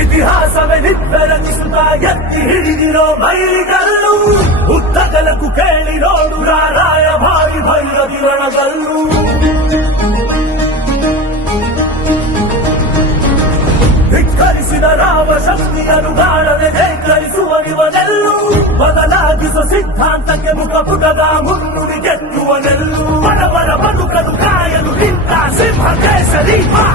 ಇತಿಹಾಸವೇ ನಿತ್ತೆರಗಿಸುತ್ತ ಎತ್ತಿ ಹಿಡಿದಿರೋ ಮೈಲಿಗಲ್ಲು ಉದ್ದಗಲಕ್ಕೂ ಕೇಳಿ ನೋಡು ರಾರಾಯ ಭಾರಿ ಭೈರವಿ ರಣಗಲ್ಲು ಧಿಕ್ಕರಿಸಿದ ರಾಮ ಶಕ್ತಿಯನ್ನು ಕಾಣದೆ ಜೈಕರಿಸುವನಿವನೆಲ್ಲು ಬದಲಾಗಿಸುವ ಸಿದ್ಧಾಂತಕ್ಕೆ ಮುಖ ಪುಟದ ಮುನ್ನುಡಿ ಗೆಲ್ಲುವನೆಲ್ಲು ಬಡವರ ಬದುಕಲು ಕಾಯಲು ನಿಂತ ಸಿಂಹ ಕೇಸರಿ ಬಾ